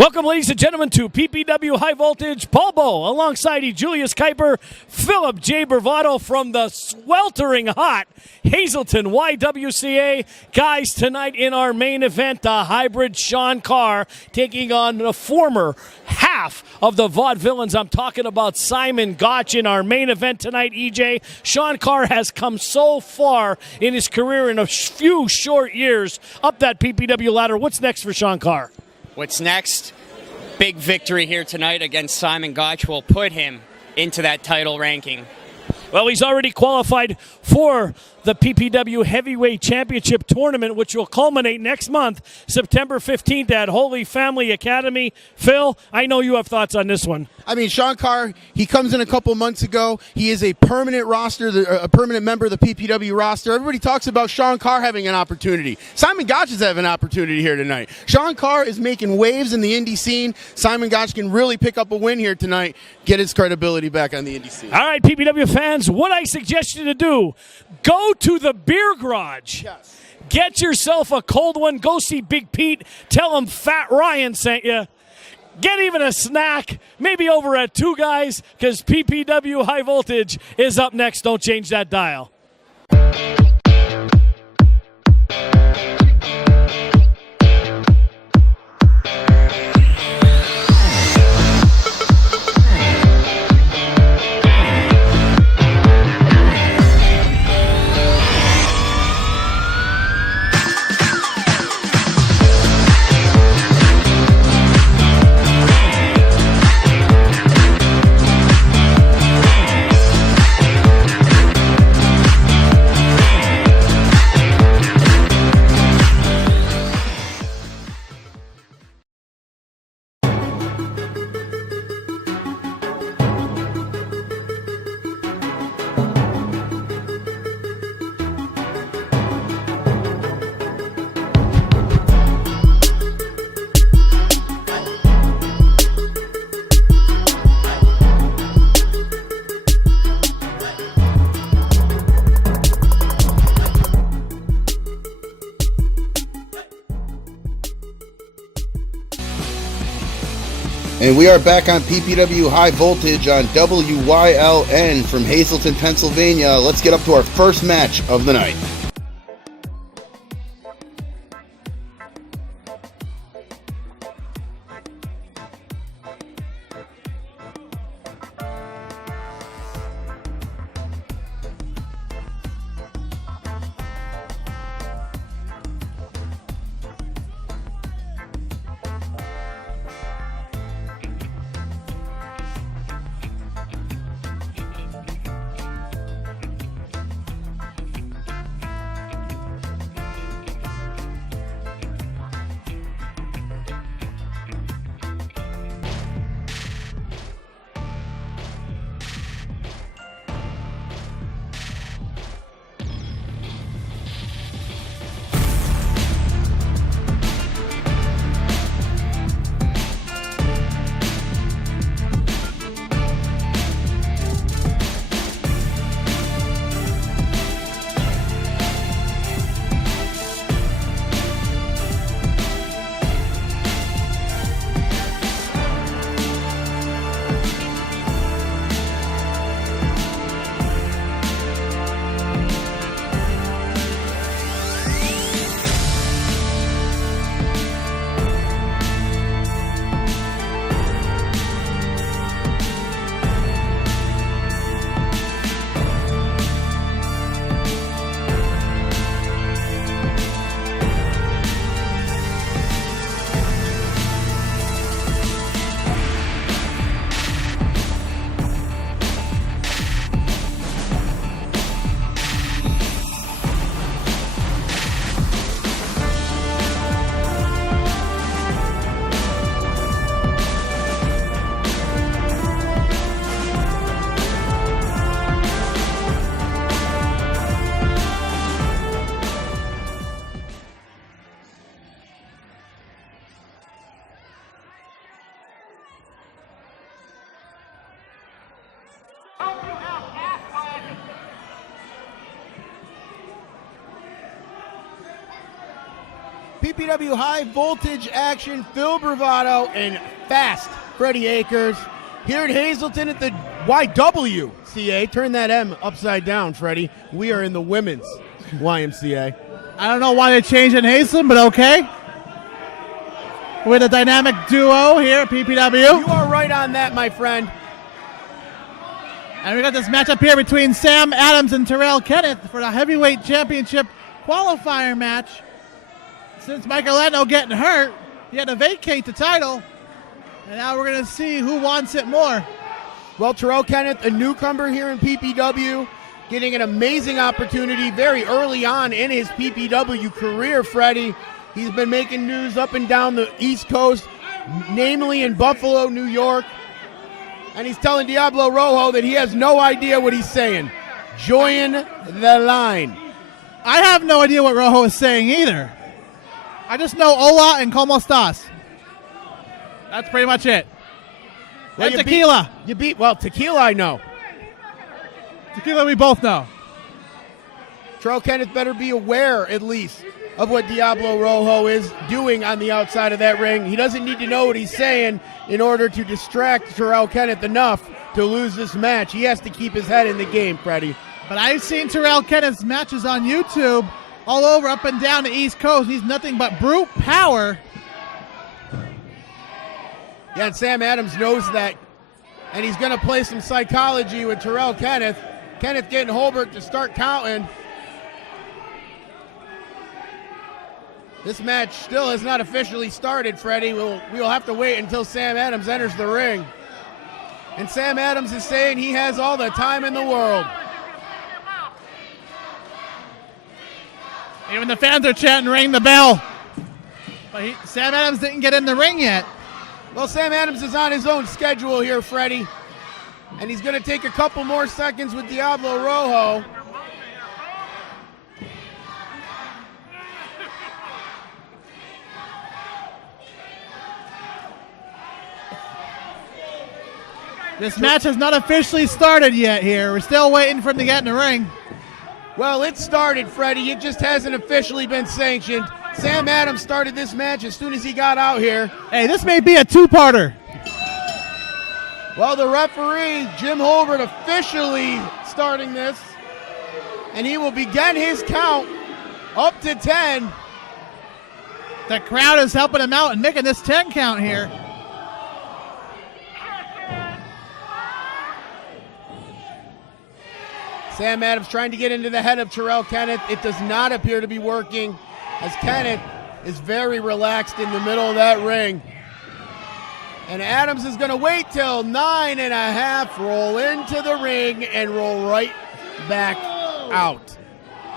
Welcome, ladies and gentlemen, to PPW High Voltage. Paul Bow, alongside Julius Kuiper, Philip J. Bravado from the sweltering hot Hazleton YWCA. Guys, tonight in our main event, the hybrid Sean Carr taking on the former half of the Vaudevillains. I'm talking about Simon Gotch in our main event tonight, EJ. Sean Carr has come so far in his career in a few short years up that PPW ladder. What's next for Sean Carr? What's next? Big victory here tonight against Simon Gotch will put him into that title ranking. Well, he's already qualified for the PPW Heavyweight Championship tournament, which will culminate next month, September 15th at Holy Family Academy. Phil, I know you have thoughts on this one. I mean, Sean Carr, he comes in a couple months ago. He is a permanent roster, a permanent member of the PPW roster. Everybody talks about Sean Carr having an opportunity. Simon Gotch is having an opportunity here tonight. Sean Carr is making waves in the indie scene. Simon Gotch can really pick up a win here tonight, get his credibility back on the indie scene. All right, PPW fans, what I suggest you to do, go to the beer garage. Yes. Get yourself a cold one. Go see Big Pete. Tell him Fat Ryan sent you. Get even a snack, maybe over at Two Guys, because PPW High Voltage is up next. Don't change that dial. And we are back on PPW High Voltage on WYLN from Hazleton, Pennsylvania. Let's get up to our first match of the night. PPW High Voltage action, Phil Bravado and Fast Freddie Akers here at Hazleton at the YWCA. Turn that M upside down, Freddie. We are in the women's YMCA. I don't know why they changed in Hazleton, but okay. With a dynamic duo here at PPW. You are right on that, my friend. And we got this matchup here between Sam Adams and Terrell Kenneth for the Heavyweight Championship qualifier match. Since Michaelino getting hurt, he had to vacate the title. And now we're going to see who wants it more. Well, Terrell Kenneth, a newcomer here in PPW, getting an amazing opportunity very early on in his PPW career, Freddie. He's been making news up and down the East Coast, namely in Buffalo, New York. And he's telling Diablo Rojo that he has no idea what he's saying. Join the line. I have no idea what Rojo is saying either. I just know hola and como estás. That's pretty much it. Well, and tequila. Well, tequila I know. Tequila we both know. Terrell Kenneth better be aware, at least, of what Diablo Rojo is doing on the outside of that ring. He doesn't need to know what he's saying in order to distract Terrell Kenneth enough to lose this match. He has to keep his head in the game, Freddie. But I've seen Terrell Kenneth's matches on YouTube all over, up and down the East Coast. He's nothing but brute power. Yeah, and Sam Adams knows that. And he's going to play some psychology with Terrell Kenneth. Kenneth getting Holbert to start counting. This match still has not officially started, Freddie. We'll have to wait until Sam Adams enters the ring. And Sam Adams is saying he has all the time in the world. Even the fans are chanting, ring the bell. But Sam Adams didn't get in the ring yet. Well, Sam Adams is on his own schedule here, Freddie. And he's going to take a couple more seconds with Diablo Rojo. This match has not officially started yet here. We're still waiting for him to get in the ring. Well, it started, Freddie. It just hasn't officially been sanctioned. Sam Adams started this match as soon as he got out here. Hey, this may be a two-parter. Well, the referee, Jim Holbert, officially starting this. And he will begin his count up to 10. The crowd is helping him out and making this 10 count here. Sam Adams trying to get into the head of Terrell Kenneth. It does not appear to be working, as Kenneth is very relaxed in the middle of that ring. And Adams is going to wait till 9.5, roll into the ring, and roll right back out.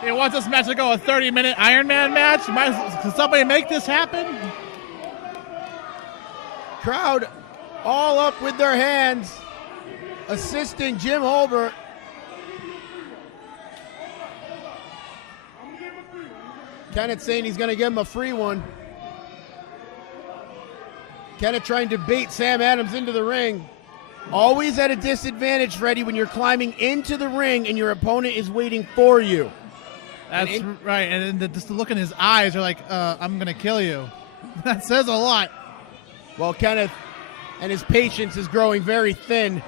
He wants this match to go a 30-minute Iron Man match. Can somebody make this happen? Crowd all up with their hands, assisting Jim Holbert. Kenneth saying he's going to give him a free one. Kenneth trying to bait Sam Adams into the ring. Always at a disadvantage, Freddie, when you're climbing into the ring and your opponent is waiting for you. That's right. And just the look in his eyes are like, I'm going to kill you. That says a lot. Well, Kenneth and his patience is growing very thin.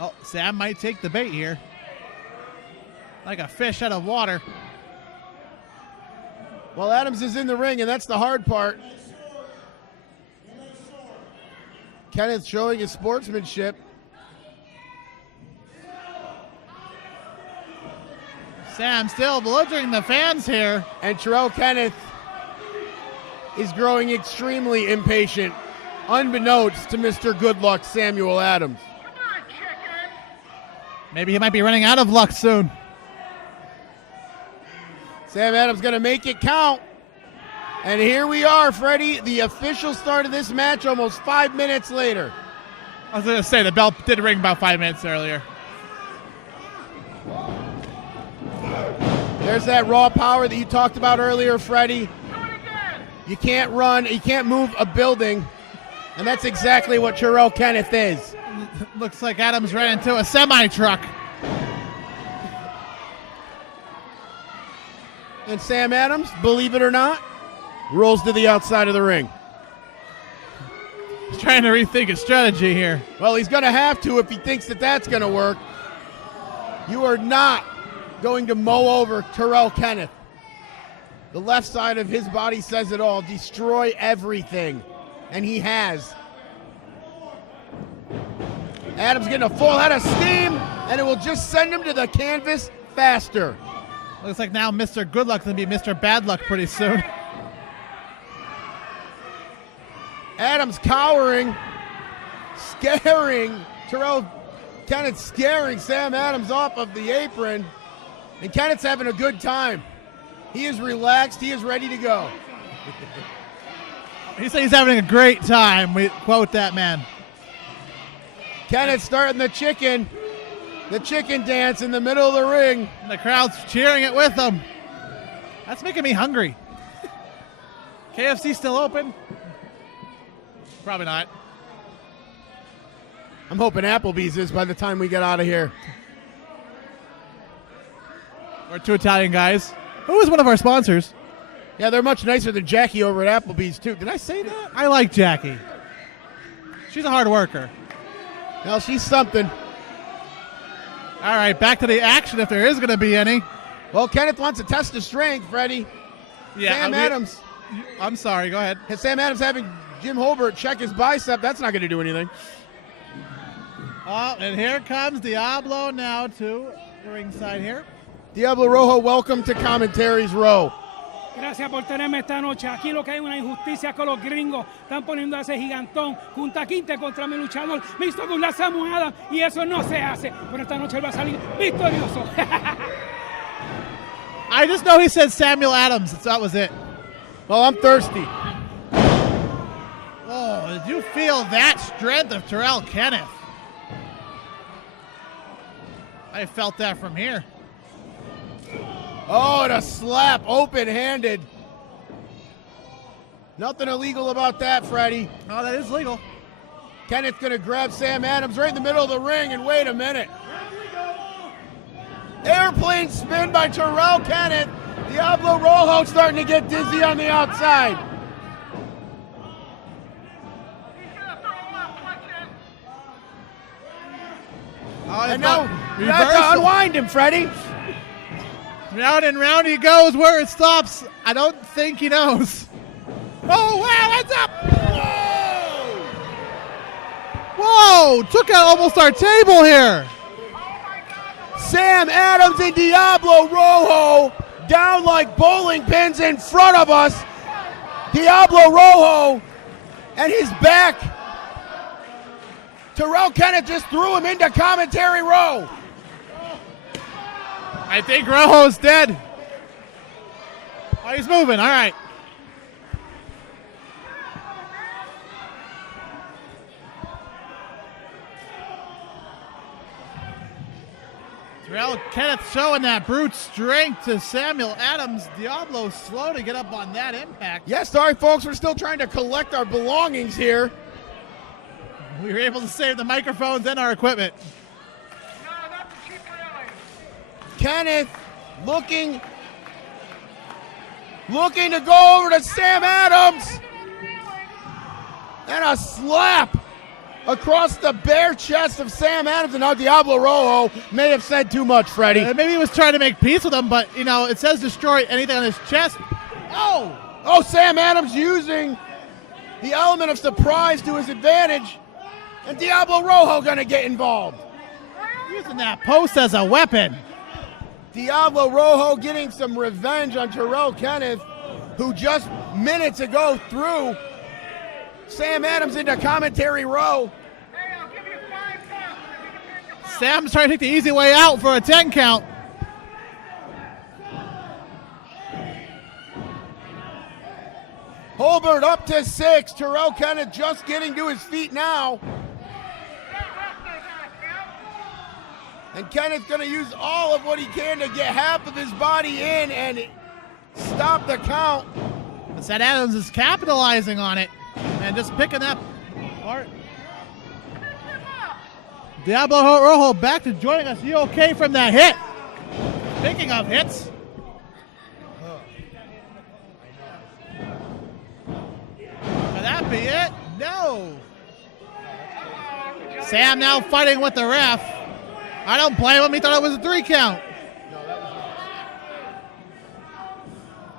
Oh, Sam might take the bait here. Like a fish out of water. Well, Adams is in the ring, and that's the hard part. Kenneth showing his sportsmanship. Sam still bludgeoning the fans here. And Terrell Kenneth is growing extremely impatient, unbeknownst to Mr. Good Luck Samuel Adams. Maybe he might be running out of luck soon. Sam Adams going to make it count. And here we are, Freddie, the official start of this match almost 5 minutes later. I was going to say, the bell did ring about 5 minutes earlier. There's that raw power that you talked about earlier, Freddie. You can't run, you can't move a building, and that's exactly what Terrell Kenneth is. Looks like Adams ran into a semi-truck. And Sam Adams, believe it or not, Rolls to the outside of the ring. He's trying to rethink his strategy here. Well, he's going to have to if he thinks that that's going to work. You are not going to mow over Terrell Kenneth. The left side of his body says it all. Destroy everything. And he has. Adams getting a full head of steam, and it will just send him to the canvas faster. Looks like now Mr. Good Luck's going to be Mr. Bad Luck pretty soon. Adams cowering, scaring Terrell Kenneth, scaring Sam Adams off of the apron. And Kenneth's having a good time. He is relaxed. He is ready to go. He said he's having a great time. We quote that man. Kenneth starting the chicken dance in the middle of the ring. And the crowd's cheering it with him. That's making me hungry. KFC still open? Probably not. I'm hoping Applebee's is by the time we get out of here. Or two Italian guys. Who is one of our sponsors? Yeah, they're much nicer than Jackie over at Applebee's, too. Did I say that? I like Jackie. She's a hard worker. Well, she's something. All right, back to the action if there is going to be any. Well, Kenneth wants to test his strength, Freddie. Yeah, Sam Adams. I'm sorry, go ahead. Sam Adams having Jim Holbert check his bicep. That's not going to do anything. Oh, and here comes Diablo now to the ringside here. Diablo Rojo, welcome to Commentaries Row. Gracias por tenerme esta noche. Aquí lo que hay una injusticia con los gringos. Están poniendo a ese gigantón junta quinte contra mi luchador. Me hizo burlar Samu Adams y eso no se hace. Pero esta noche él va a salir victorioso. I just know he said Samuel Adams. That was it. Well, I'm thirsty. Oh, did you feel that strength of Terrell Kenneth? I felt that from here. Oh, and a slap, open-handed. Nothing illegal about that, Freddie. Oh, that is legal. Kenneth's going to grab Sam Adams right in the middle of the ring, and wait a minute. Airplane spin by Terrell Kenneth. Diablo Rojo starting to get dizzy on the outside. Oh, And now, to unwind him, Freddie. Round and round he goes. Where it stops, I don't think he knows. Oh, wow, that's up. Whoa, took out almost our table here. Sam Adams and Diablo Rojo down like bowling pins in front of us. Diablo Rojo and his back. Terrell Kenneth just threw him into commentary row. I think Rojo's dead. Oh, he's moving. All right. Terrell Kenneth showing that brute strength to Samuel Adams. Diablo slow to get up on that impact. Yeah, sorry, folks. We're still trying to collect our belongings here. We were able to save the microphones and our equipment. Kenneth looking to go over to Sam Adams. And a slap across the bare chest of Sam Adams. And now Diablo Rojo may have said too much, Freddie. Maybe he was trying to make peace with him, but, you know, it says destroy anything on his chest. Oh, Sam Adams using the element of surprise to his advantage. And Diablo Rojo going to get involved. Using that post as a weapon. Diablo Rojo getting some revenge on Terrell Kenneth, who just minutes ago threw Sam Adams into commentary row. Sam's trying to take the easy way out for a 10 count. Holbert up to 6. Terrell Kenneth just getting to his feet now. And Kenneth's going to use all of what he can to get half of his body in and stop the count. Sam Adams is capitalizing on it and just picking that apart. Diablo Rojo back to joining us. You okay from that hit? Speaking of hits. Could be it. No. Sam now fighting with the ref. I don't blame him. He thought it was a 3 count.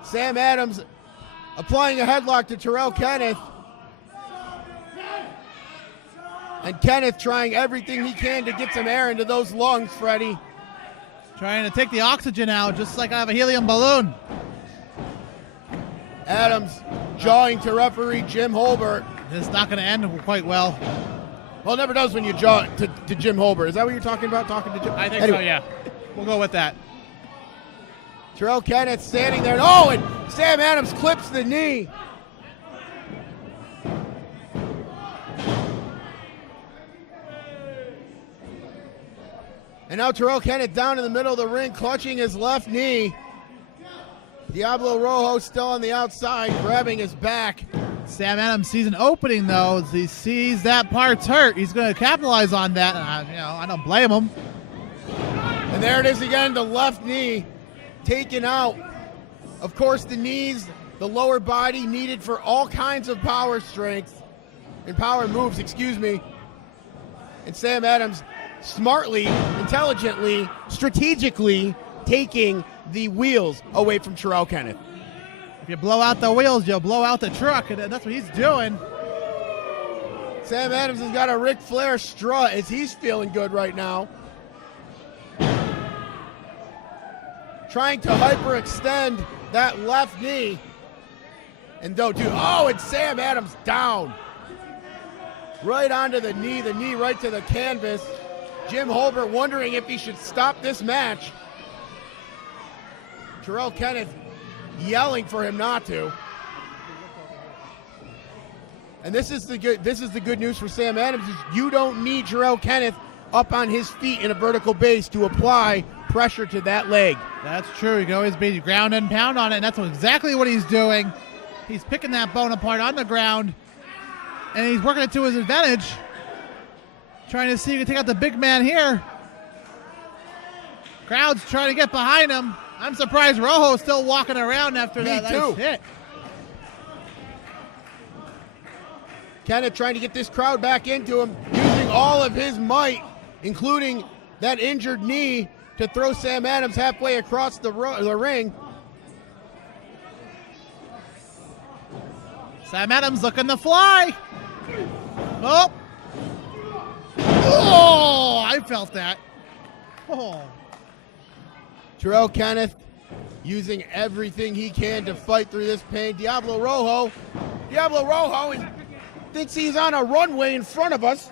Sam Adams applying a headlock to Terrell Kenneth. And Kenneth trying everything he can to get some air into those lungs, Freddie. Trying to take the oxygen out, just like I have a helium balloon. Adams jawing to referee Jim Holbert. This is not going to end quite well. Well, it never does when you jaw to Jim Holbert. Is that what you're talking about, talking to Jim? I think so, yeah. We'll go with that. Terrell Kenneth standing there. Oh, and Sam Adams clips the knee. And now Terrell Kenneth down in the middle of the ring, clutching his left knee. Diablo Rojo still on the outside, grabbing his back. Sam Adams sees an opening, though. As he sees that part's hurt. He's going to capitalize on that. And I don't blame him. And there it is again, the left knee taken out. Of course, the knees, the lower body needed for all kinds of power strength and power moves, And Sam Adams smartly, intelligently, strategically taking the wheels away from Terrell Kenneth. If you blow out the wheels, you'll blow out the truck, and that's what he's doing. Sam Adams has got a Ric Flair strut as he's feeling good right now. Trying to hyperextend that left knee. And and Sam Adams down. Right onto the knee right to the canvas. Jim Holbert wondering if he should stop this match. Terrell Kenneth yelling for him not to. And this is the good news for Sam Adams is you don't need Terrell Kenneth up on his feet in a vertical base to apply pressure to that leg. That's true. He can always be ground and pound on it, and that's exactly what he's doing. He's picking that bone apart on the ground, and he's working it to his advantage. Trying to see if he can take out the big man here. Crowd's trying to get behind him. I'm surprised Rojo's still walking around after that nice hit. Kenneth trying to get this crowd back into him, using all of his might, including that injured knee, to throw Sam Adams halfway across the ring. Sam Adams looking to fly. Oh, I felt that. Oh. Terrell Kenneth using everything he can to fight through this pain. Diablo Rojo thinks he's on a runway in front of us.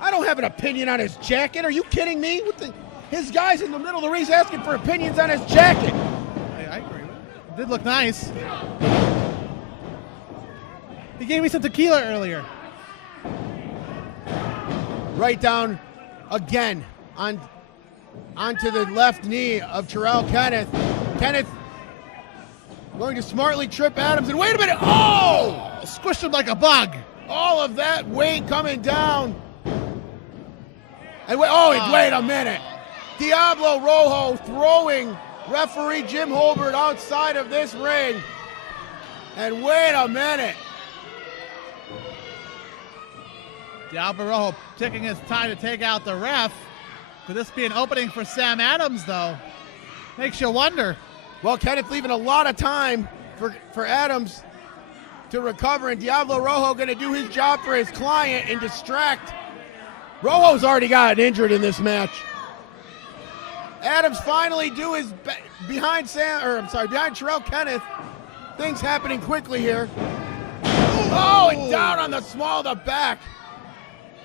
I don't have an opinion on his jacket. Are you kidding me? His guy's in the middle of the ring asking for opinions on his jacket. I agree with it. It did look nice. He gave me some tequila earlier. Right down again onto the left knee of Terrell Kenneth. Kenneth going to smartly trip Adams, and wait a minute, Squished him like a bug. All of that weight coming down. And wait a minute. Diablo Rojo throwing referee Jim Holbert outside of this ring. And wait a minute. Diablo Rojo taking his time to take out the ref. Could this be an opening for Sam Adams, though? Makes you wonder. Well, Kenneth leaving a lot of time for Adams to recover, and Diablo Rojo going to do his job for his client and distract. Rojo's already gotten injured in this match. Adams finally do his behind Terrell Kenneth. Things happening quickly here. And down on the small of the back.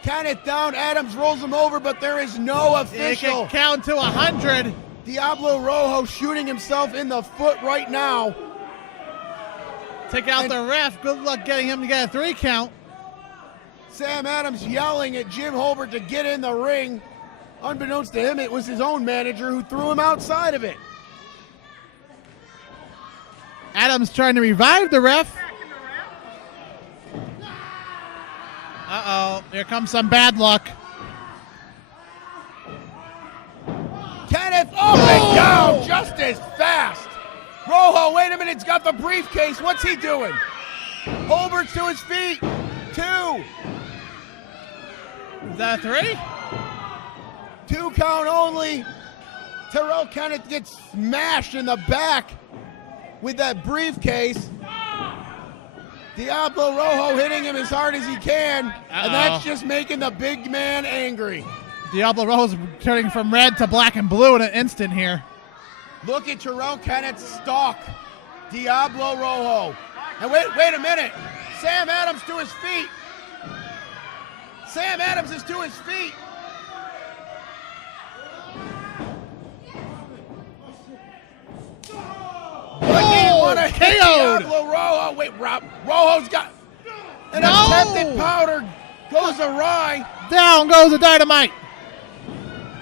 Kenneth down, Adams rolls him over, but there is no official. He can count to 100. Diablo Rojo shooting himself in the foot right now. Take out the ref. Good luck getting him to get a 3 count. Sam Adams yelling at Jim Holbert to get in the ring. Unbeknownst to him, it was his own manager who threw him outside of it. Adams trying to revive the ref. Here comes some bad luck. Kenneth down just as fast. Rojo, wait a minute, he's got the briefcase. What's he doing? Holbert's to his feet. 2. Is that a 3? 2 count only. Terrell Kenneth gets smashed in the back with that briefcase. Diablo Rojo hitting him as hard as he can, and that's just making the big man angry. Diablo Rojo's turning from red to black and blue in an instant here. Look at Terrell Kenneth stalk Diablo Rojo. And wait a minute. Sam Adams to his feet. Sam Adams is to his feet. Oh, KO'd. Diablo Rojo. Wait, Rojo's got an attempted powder. Goes awry. Down goes the Dynamite.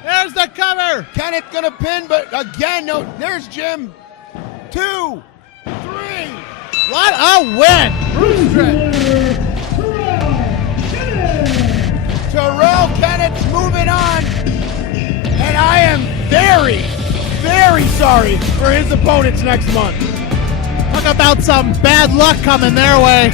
There's the cover. Kenneth gonna pin, but again, no. There's Jim. 2, 3. What a win. Bruce Trent. Terrell Kennett's moving on, and I am very, very sorry for his opponents next month. Talk about some bad luck coming their way.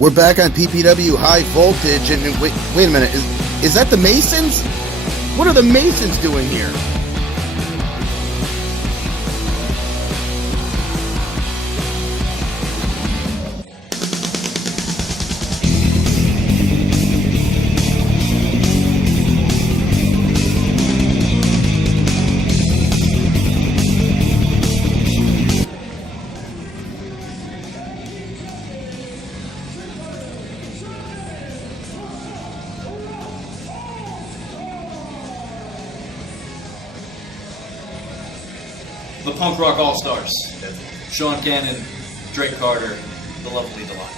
We're back on PPW High Voltage, and wait a minute, is that the Masons? What are the Masons doing here? The Punk Rock All-Stars. Sean Cannon, Drake Carter, the lovely Delilah.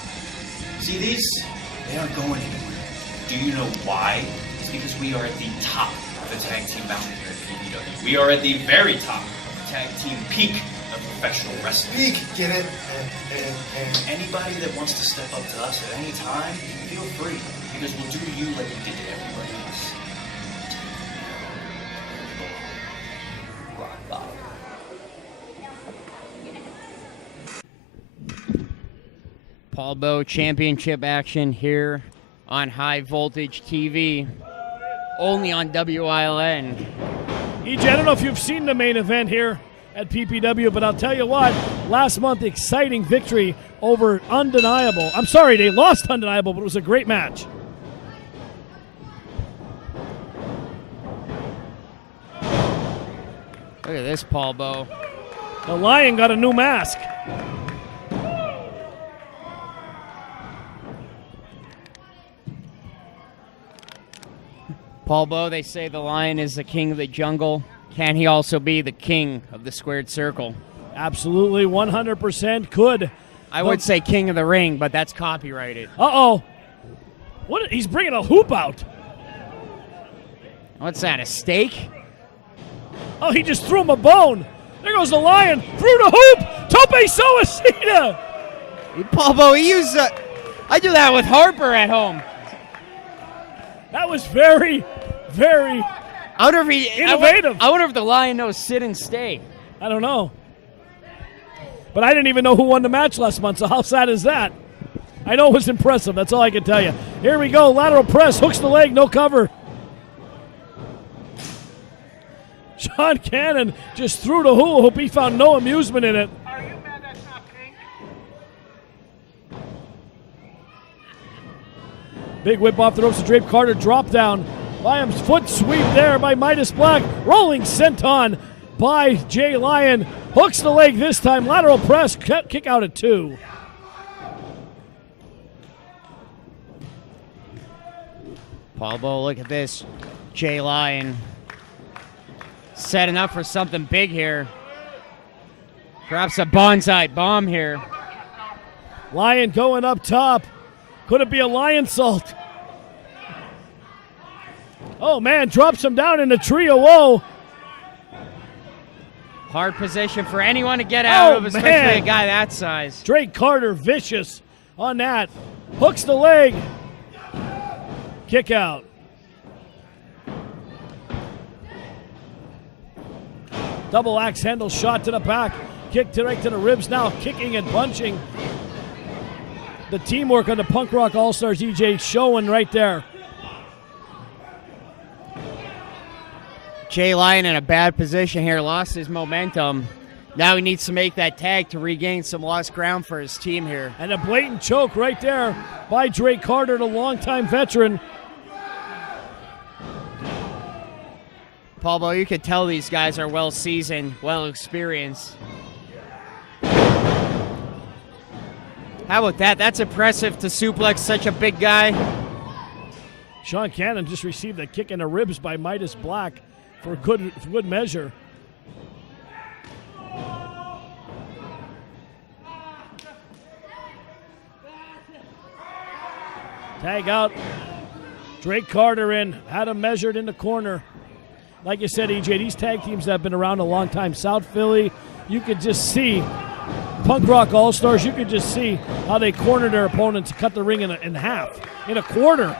See these? They aren't going anywhere. Do you know why? It's because we are at the top of the tag team mountain here at PPW. We are at the very top of the tag team peak of professional wrestling. Peak, get it? And anybody that wants to step up to us at any time, feel free. Because we'll do to you like we did to everybody else. Rock bottom. Paul Bowe Championship action here on High Voltage TV, only on WILN. EJ, I don't know if you've seen the main event here at PPW, but I'll tell you what, last month, exciting victory over Undeniable. I'm sorry, they lost Undeniable, but it was a great match. Look at this, Paul Bowe. The Lion got a new mask. Paul Bowe, they say the Lion is the king of the jungle. Can he also be the king of the squared circle? Absolutely, 100% could. I would say king of the ring, but that's copyrighted. Uh-oh. What? He's bringing a hoop out. What's that, a steak? Oh, he just threw him a bone. There goes the Lion. Through the hoop. Tope Suicida. Paul Bowe, he used I do that with Harper at home. That was very, very I wonder if he innovative. I wonder if the Lion knows sit and stay. I don't know. But I didn't even know who won the match last month, so how sad is that? I know it was impressive. That's all I can tell you. Here we go. Lateral press. Hooks the leg. No cover. Sean Cannon just threw the hula hoop. He found no amusement in it. Are you mad that's not pink? Big whip off the ropes to Drake Carter. Drop down. Liam's foot sweep there by Midas Black. Rolling senton by Jay Lion. Hooks the leg this time. Lateral press. Kick out at 2. Paul Bo, look at this. Jay Lyon setting up for something big here. Perhaps a bonsai bomb here. Lyon going up top. Could it be a lion salt? Oh, man, drops him down in a tree of woe. Hard position for anyone to get out of, especially man. a guy that size. Drake Carter, vicious on that. Hooks the leg. Kick out. Double axe handle shot to the back. Kick direct to the ribs now, kicking and punching. The teamwork on the Punk Rock All-Stars, EJ, showing right there. Jay Lyon in a bad position here, lost his momentum. Now he needs to make that tag to regain some lost ground for his team here. And a blatant choke right there by Drake Carter, the longtime veteran. Paul Bo, you can tell these guys are well seasoned, well experienced. How about that? That's impressive to suplex such a big guy. Sean Cannon just received a kick in the ribs by Midas Black for good measure. Tag out. Drake Carter in. Had him measured in the corner. Like you said, EJ, these tag teams that have been around a long time. South Philly, you could just see. Punk Rock All-Stars, you could just see how they corner their opponents, cut the ring in half, in a quarter.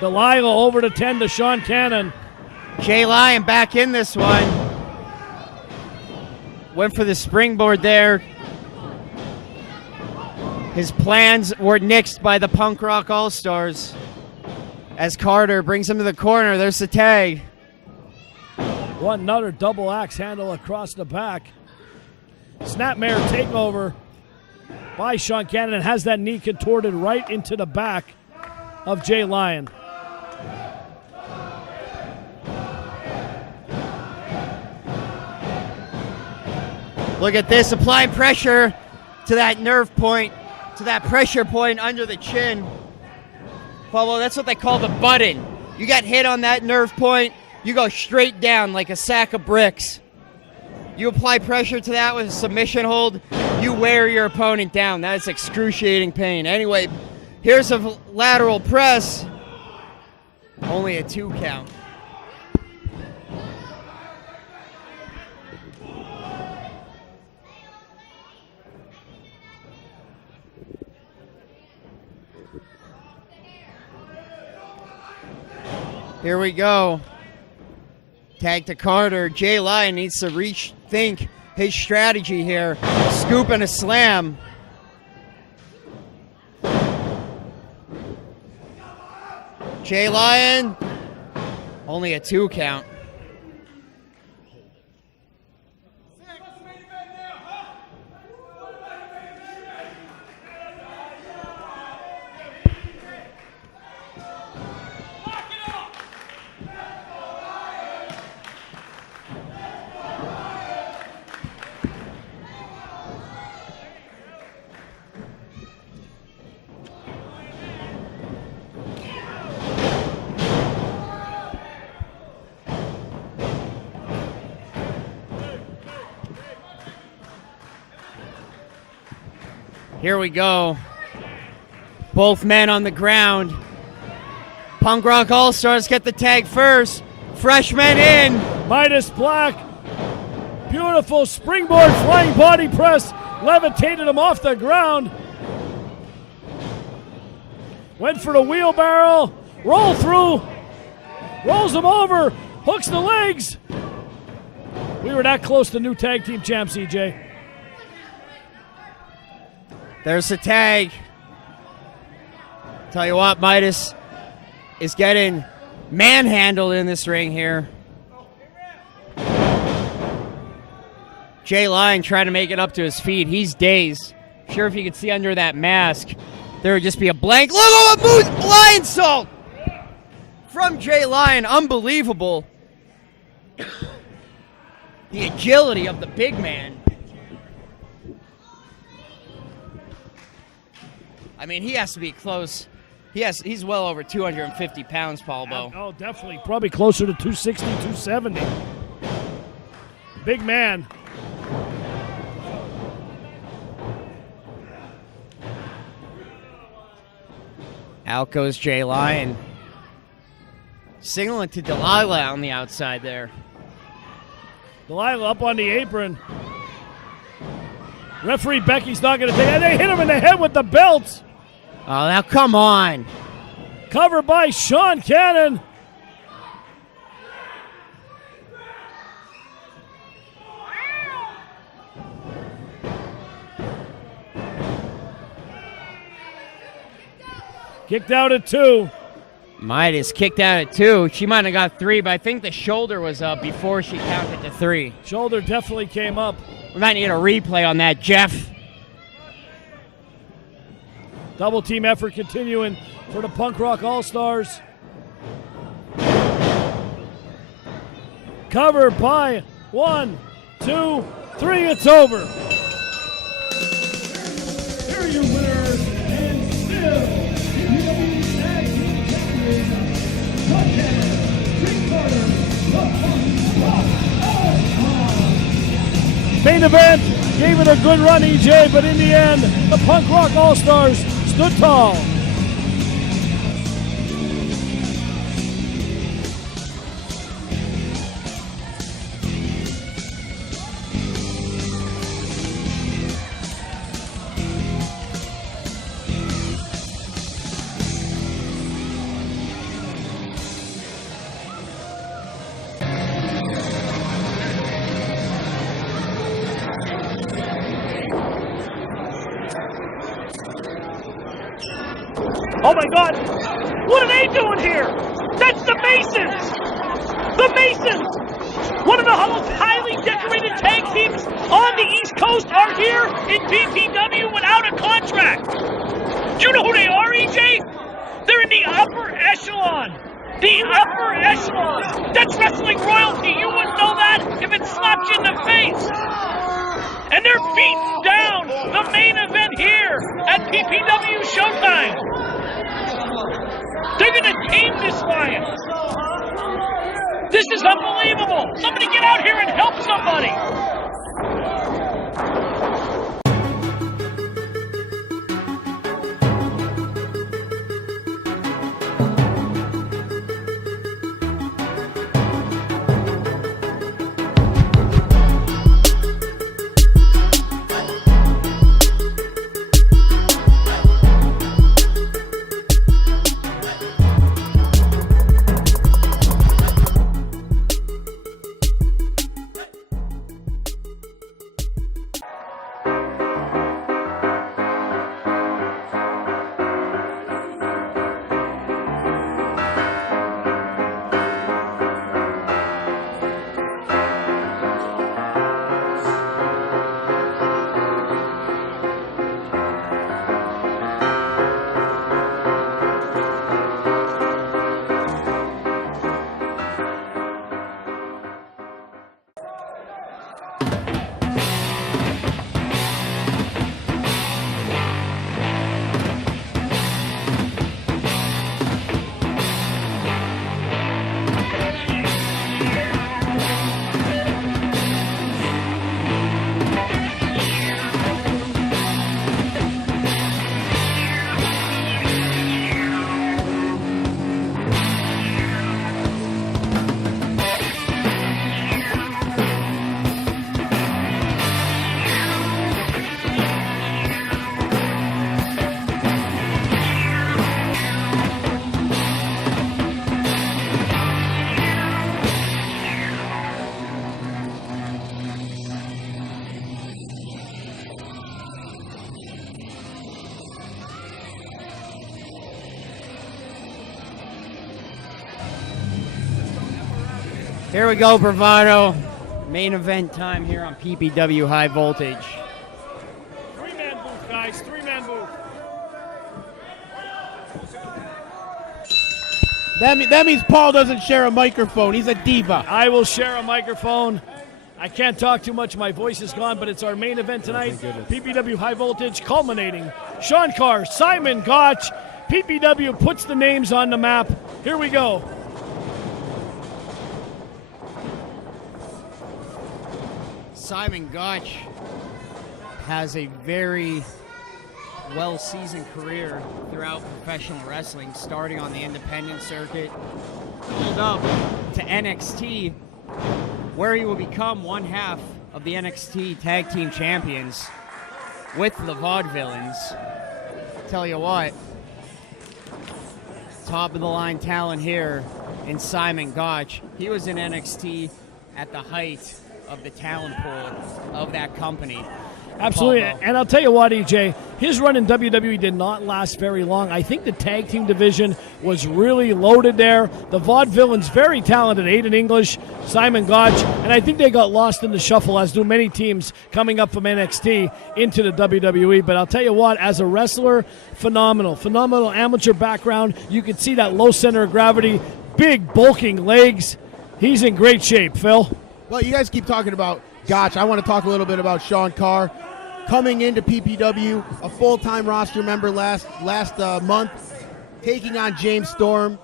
Delilah over to 10 to Sean Cannon. Jay Lyon back in this one. Went for the springboard there. His plans were nixed by the Punk Rock All-Stars. As Carter brings him to the corner, there's the tag. Another double axe handle across the back. Snapmare takeover by Sean Cannon, and has that knee contorted right into the back of Jay Lyon. Look at this, applying pressure to that nerve point, to that pressure point under the chin. Pablo, that's what they call the button. You got hit on that nerve point, you go straight down like a sack of bricks. You apply pressure to that with a submission hold, you wear your opponent down. That is excruciating pain. Anyway, here's a lateral press. Only a 2 count. Here we go. Tag to Carter. Jay Lyon needs to rethink his strategy here. Scoop and a slam. Jay Lyon. Only a 2 count. Here we go. Both men on the ground. Punk Rock All-Stars get the tag first. Freshman in. Midas Black. Beautiful springboard flying body press. Levitated him off the ground. Went for the wheelbarrow. Roll through. Rolls him over. Hooks the legs. We were that close to new tag team champs, EJ. There's the tag. Tell you what, Midas is getting manhandled in this ring here. Jay Lyon trying to make it up to his feet. He's dazed. Sure, if you could see under that mask, there would just be a blank. Look at what moves! Lion salt from Jay Lyon. Unbelievable. The agility of the big man. I mean, he has to be close He's well over 250 pounds, Paul Bo. Oh, definitely. Probably closer to 260, 270. Big man. Out goes Jay Lyon. Signaling to Delilah on the outside there. Delilah up on the apron. Referee Becky's not going to take it. They hit him in the head with the belt. Oh, now come on. Covered by Sean Cannon. Kicked out at 2. Midas kicked out at 2. She might have got 3, but I think the shoulder was up before she counted to 3. Shoulder definitely came up. We might need a replay on that, Jeff. Double team effort continuing for the Punk Rock All-Stars. Covered by 1, 2, 3. It's over. Here are your winners and still PPW Tag Team Champions, Gotch, Drake Carter, the Punk Rock All-Stars. Main event gave it a good run, EJ, but in the end, the Punk Rock All-Stars stood tall. Oh my God! What are they doing here? That's the Masons! The Masons! One of the most highly decorated tag teams on the East Coast are here in PPW without a contract. Do you know who they are, EJ? They're in the upper echelon. The upper echelon. That's wrestling royalty. You wouldn't know that if it slapped you in the face. And they're beating down the main event here at PPW Showtime. They're going to tame this lion. This is unbelievable. Somebody get out here and help somebody. Here we go, Bravado. Main event time here on PPW High Voltage. 3-man booth, guys. 3-man booth. That means Paul doesn't share a microphone. He's a diva. I will share a microphone. I can't talk too much. My voice is gone, but it's our main event tonight. PPW High Voltage culminating. Sean Carr, Simon Gotch, PPW puts the names on the map. Here we go. Simon Gotch has a very well-seasoned career throughout professional wrestling, starting on the independent circuit, build up to NXT, where he will become one half of the NXT Tag Team Champions with the Vaudevillains. Tell you what, top of the line talent here in Simon Gotch. He was in NXT at the height of the talent pool of that company. Absolutely. Paulo. And I'll tell you what, EJ, his run in WWE did not last very long. I think the tag team division was really loaded there. The Vaudevillains, very talented, Aiden English, Simon Gotch, and I think they got lost in the shuffle, as do many teams coming up from NXT into the WWE. But I'll tell you what, as a wrestler, phenomenal amateur background. You can see that low center of gravity, big bulking legs. He's in great shape, Phil. Well, you guys keep talking about Gotch. I want to talk a little bit about Sean Carr. Coming into PPW, a full-time roster member last month, taking on James Storm,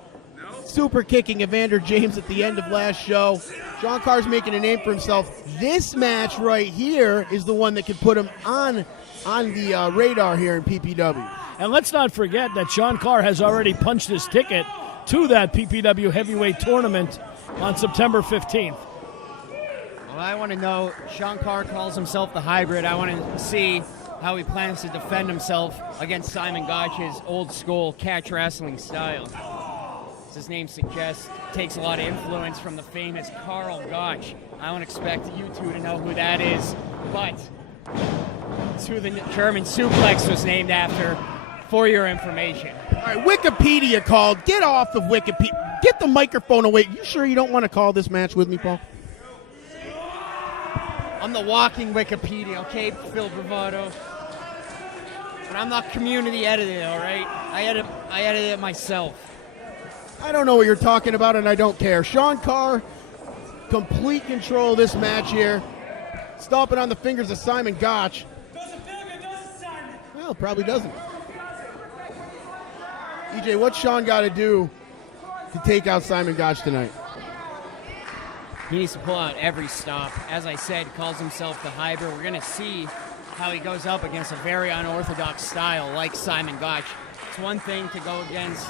super kicking Evander James at the end of last show. Sean Carr's making a name for himself. This match right here is the one that could put him on the radar here in PPW. And let's not forget that Sean Carr has already punched his ticket to that PPW Heavyweight Tournament on September 15th. Well, I want to know, Sean Carr calls himself the hybrid. I want to see how he plans to defend himself against Simon Gotch's old school catch wrestling style. As his name suggests, takes a lot of influence from the famous Carl Gotch. I don't expect you two to know who that is, but it's who the German suplex was named after, for your information. All right, Wikipedia called. Get off of Wikipedia. Get the microphone away. You sure you don't want to call this match with me, Paul? I'm the walking Wikipedia, okay, Phil Bravado? But I'm not community edited, all right? I edit it myself. I don't know what you're talking about, and I don't care. Sean Carr, complete control of this match here. Stomping on the fingers of Simon Gotch. Doesn't feel good, does it, Simon? Well, probably doesn't. EJ, what's Sean got to do to take out Simon Gotch tonight? He needs to pull out every stop. As I said, calls himself the hybrid. We're going to see how he goes up against a very unorthodox style like Simon Gotch. It's one thing to go against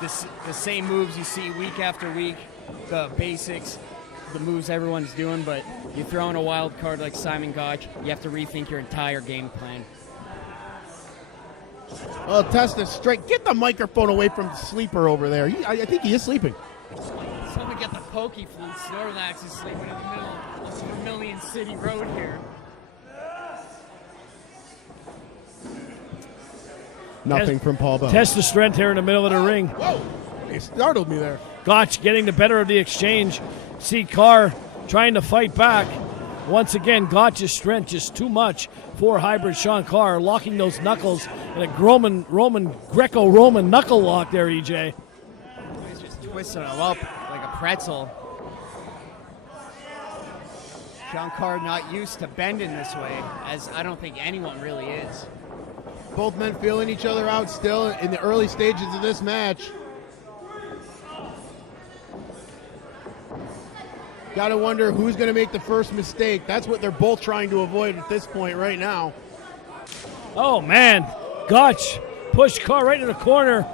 the same moves you see week after week, the basics, the moves everyone's doing, but you throw in a wild card like Simon Gotch, you have to rethink your entire game plan. Well, test is straight. Get the microphone away from the sleeper over there. I think he is sleeping. Someone get the pokey flute. Snorlax is sleeping in the middle of Vermilion City Road here. Nothing from Paul Bell. Test the strength here in the middle of the ring. Whoa! He startled me there. Gotch getting the better of the exchange. See Carr trying to fight back. Once again, Gotch's strength just too much for hybrid Sean Carr, locking those knuckles in a Greco-Roman knuckle lock there, EJ. He's just twisting him up like a pretzel. Sean Carr not used to bending this way, as I don't think anyone really is. Both men feeling each other out still in the early stages of this match. Got to wonder who's going to make the first mistake. That's what they're both trying to avoid at this point right now. Oh, man. Gotch pushed Carr right in the corner.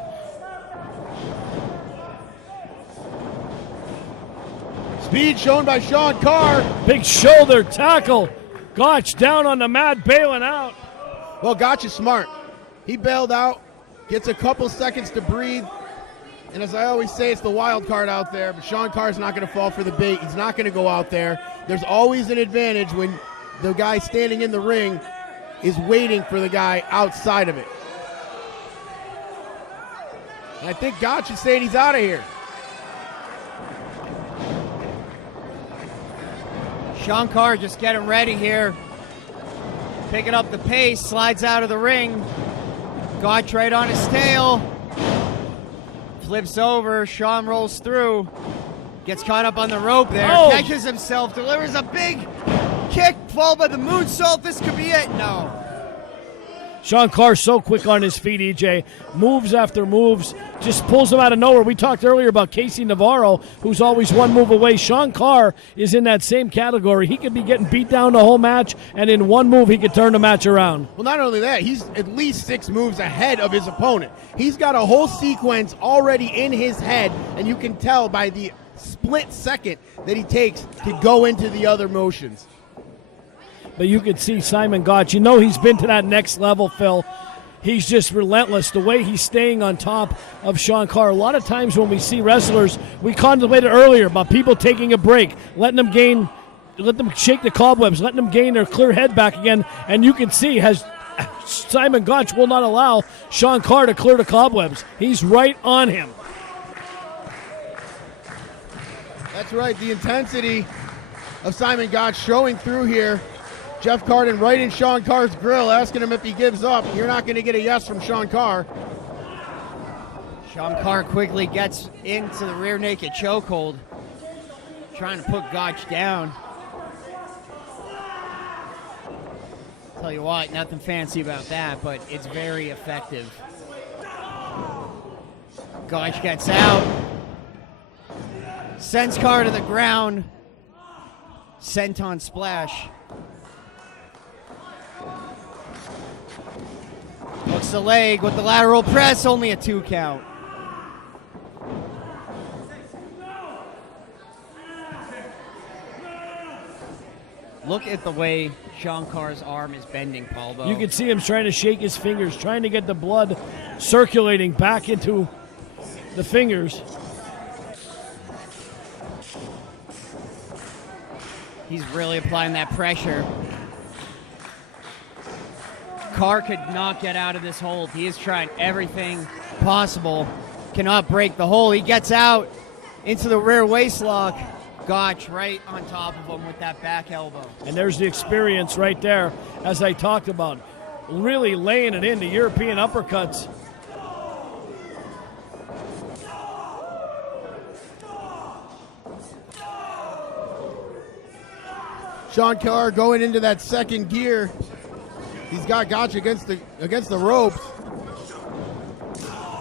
Speed shown by Sean Carr. Big shoulder tackle. Gotch down on the mat, bailing out. Well, Gotch is smart. He bailed out, gets a couple seconds to breathe. And as I always say, it's the wild card out there, but Sean Carr's not going to fall for the bait. He's not going to go out there. There's always an advantage when the guy standing in the ring is waiting for the guy outside of it. And I think Gotch is saying he's out of here. Sean Carr just getting ready here. Picking up the pace, slides out of the ring. Gotch right on his tail. Flips over, Sean rolls through. Gets caught up on the rope there. Oh. Catches himself, delivers a big kick, followed by the moonsault. This could be it. No. Sean Carr's so quick on his feet, EJ. Moves after moves, just pulls him out of nowhere. We talked earlier about Casey Navarro, who's always one move away. Sean Carr is in that same category. He could be getting beat down the whole match, and in one move, he could turn the match around. Well, not only that, he's at least 6 moves ahead of his opponent. He's got a whole sequence already in his head, and you can tell by the split second that he takes to go into the other motions. But you can see Simon Gotch. You know he's been to that next level, Phil. He's just relentless. The way he's staying on top of Sean Carr. A lot of times when we see wrestlers, we contemplated earlier about people taking a break, letting them shake the cobwebs, letting them gain their clear head back again. And you can see Simon Gotch will not allow Sean Carr to clear the cobwebs. He's right on him. That's right. The intensity of Simon Gotch showing through here. Jeff Carden right in Sean Carr's grill, asking him if he gives up. You're not going to get a yes from Sean Carr. Sean Carr quickly gets into the rear naked chokehold, trying to put Gotch down. Tell you what, nothing fancy about that, but it's very effective. Gotch gets out, sends Carr to the ground, senton splash. Hooks the leg with the lateral press, only a 2 count. Look at the way Sean Carr's arm is bending, Paul. You can see him trying to shake his fingers, trying to get the blood circulating back into the fingers. He's really applying that pressure. Carr could not get out of this hold. He is trying everything possible. Cannot break the hold. He gets out into the rear waistlock. Gotch right on top of him with that back elbow. And there's the experience right there, as I talked about. Really laying it into European uppercuts. Sean Carr going into that second gear. He's got Gotch against the ropes.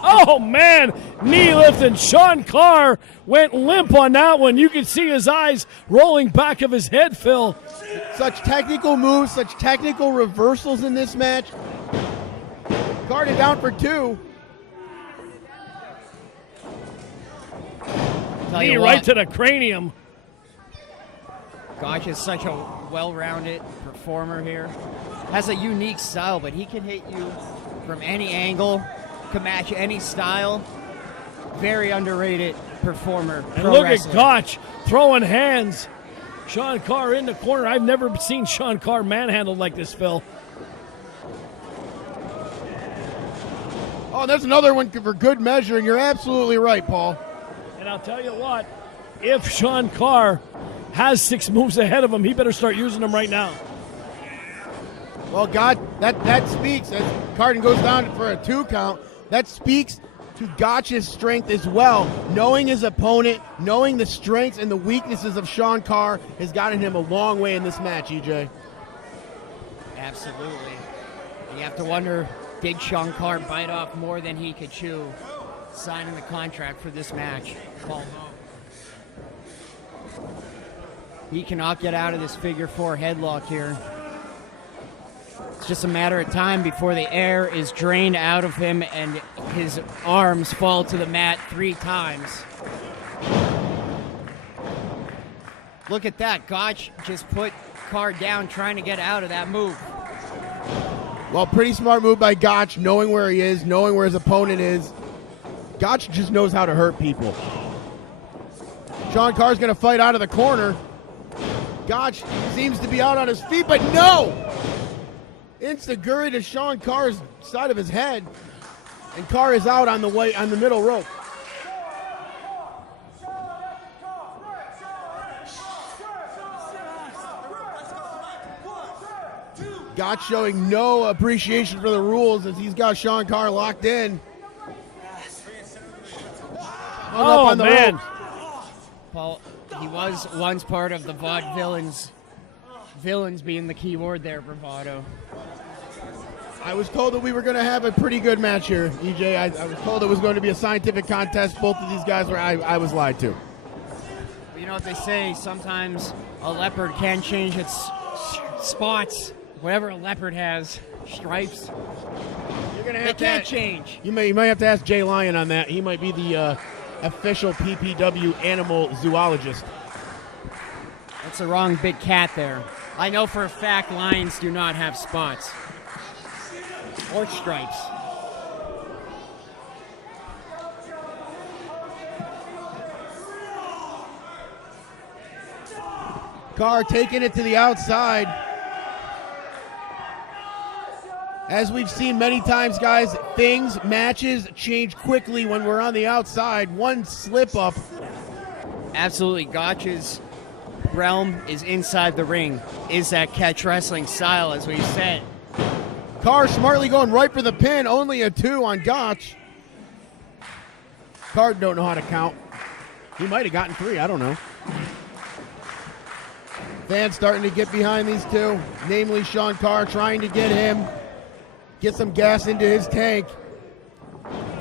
Oh, man, knee lift, and Sean Carr went limp on that one. You can see his eyes rolling back of his head, Phil. Such technical moves, such technical reversals in this match. Carr down for 2. Knee right to the cranium. Gotch is such a well-rounded performer here. Has a unique style, but he can hit you from any angle, can match any style. Very underrated performer. And look at Gotch throwing hands. Sean Carr in the corner. I've never seen Sean Carr manhandled like this, Phil. Oh, there's another one for good measure, and you're absolutely right, Paul. And I'll tell you what, if Sean Carr has 6 moves ahead of him, he better start using them right now. Well, God, that speaks, as Carden goes down for a 2 count, that speaks to Gotch's strength as well. Knowing his opponent, knowing the strengths and the weaknesses of Sean Carr has gotten him a long way in this match, EJ. Absolutely. You have to wonder, did Sean Carr bite off more than he could chew, signing the contract for this match? Paul. He cannot get out of this figure 4 headlock here. It's just a matter of time before the air is drained out of him and his arms fall to the mat 3 times. Look at that. Gotch just put Carr down trying to get out of that move. Well, pretty smart move by Gotch, knowing where he is, knowing where his opponent is. Gotch just knows how to hurt people. Sean Carr's going to fight out of the corner. Gotch seems to be out on his feet, but no! Insta-guri to Sean Carr's side of his head, and Carr is out on the middle rope. Gotch showing no appreciation for the rules as he's got Sean Carr locked in. Oh, man. Paul, he was once part of the Vaudevillains. Villains being the key word there, bravado. I was told that we were going to have a pretty good match here, EJ. I was told it was going to be a scientific contest. Both of these guys were. I was lied to. You know what they say, sometimes a leopard can change its spots. Whatever a leopard has, stripes, You're gonna they have can't change. You might have to ask Jay Lyon on that. He might be the official PPW animal zoologist. That's the wrong big cat there. I know for a fact lions do not have spots or stripes. Carr taking it to the outside. As we've seen many times, guys, matches change quickly when we're on the outside. One slip up. Absolutely, Gotch's realm is inside the ring. Is that catch wrestling style, as we've said. Carr smartly going right for the pin. Only a 2 on Gotch. Carr don't know how to count. He might have gotten 3. I don't know. Fans starting to get behind these two, namely Sean Carr, trying to get some gas into his tank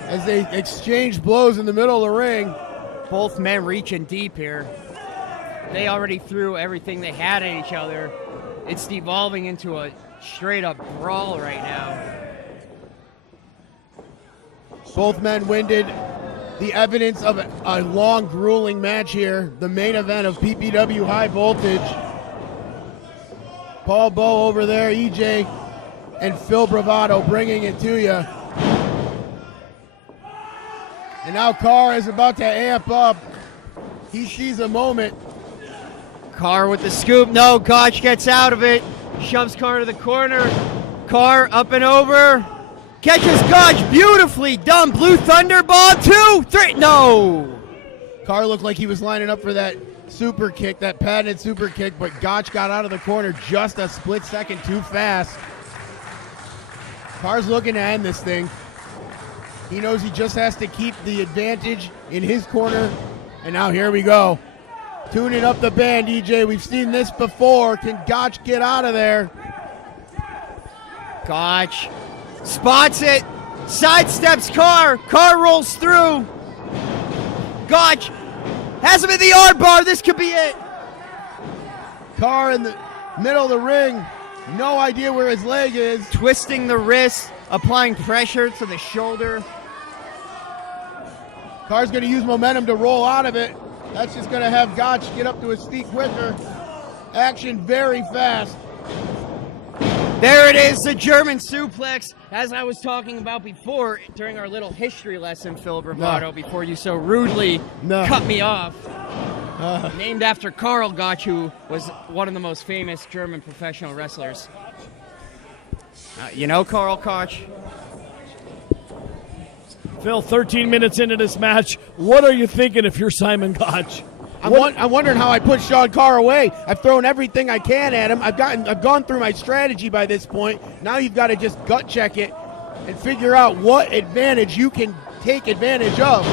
as they exchange blows in the middle of the ring. Both men reaching deep here. They already threw everything they had at each other. It's devolving into a straight-up brawl right now. Both men winded. The evidence of a long, grueling match here. The main event of PPW High Voltage. Paul Bowe over there, EJ, and Phil Bravado bringing it to you. And now Carr is about to amp up. He sees a moment. Carr with the scoop. No, Gotch gets out of it. Shoves Carr to the corner. Carr up and over. Catches Gotch beautifully done. Blue Thunder ball. 2, 3. No. Carr looked like he was lining up for that super kick, that patented super kick, but Gotch got out of the corner just a split second too fast. Carr's looking to end this thing. He knows he just has to keep the advantage in his corner. And now here we go. Tuning up the band, EJ. We've seen this before. Can Gotch get out of there? Gotch spots it. Sidesteps Carr. Carr rolls through. Gotch has him in the arm bar. This could be it. Carr in the middle of the ring. No idea where his leg is. Twisting the wrist. Applying pressure to the shoulder. Carr's going to use momentum to roll out of it. That's just going to have Gotch get up to his feet quicker. Action very fast. There it is, the German suplex. As I was talking about before during our little history lesson, Phil Bravado, before you so rudely cut me off. Named after Karl Gotch, who was one of the most famous German professional wrestlers. You know Karl Gotch? Phil, 13 minutes into this match, what are you thinking if you're Simon Gotch? I'm wondering how I put Sean Carr away. I've thrown everything I can at him. I've gone through my strategy by this point. Now you've got to just gut check it and figure out what advantage you can take advantage of.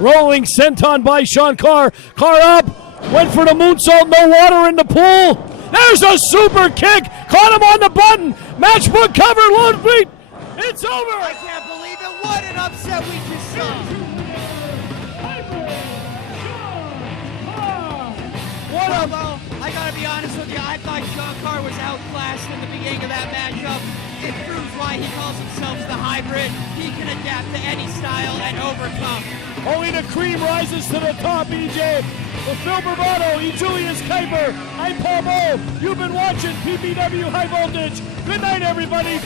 Rolling senton by Sean Carr. Carr up, went for the moonsault, no water in the pool. There's a super kick, caught him on the button. Matchbook cover, low feet. It's over. I can't believe it. What an upset we just saw. Although, I gotta be honest with you, I thought Sean Carr was outclassed in the beginning of that matchup. It proves why he calls himself the hybrid. He can adapt to any style and overcome. Only the cream rises to the top, EJ. With Phil Bravado, E. Julius Kuiper, I'm Paul Bowe. You've been watching PPW High Voltage. Good night, everybody.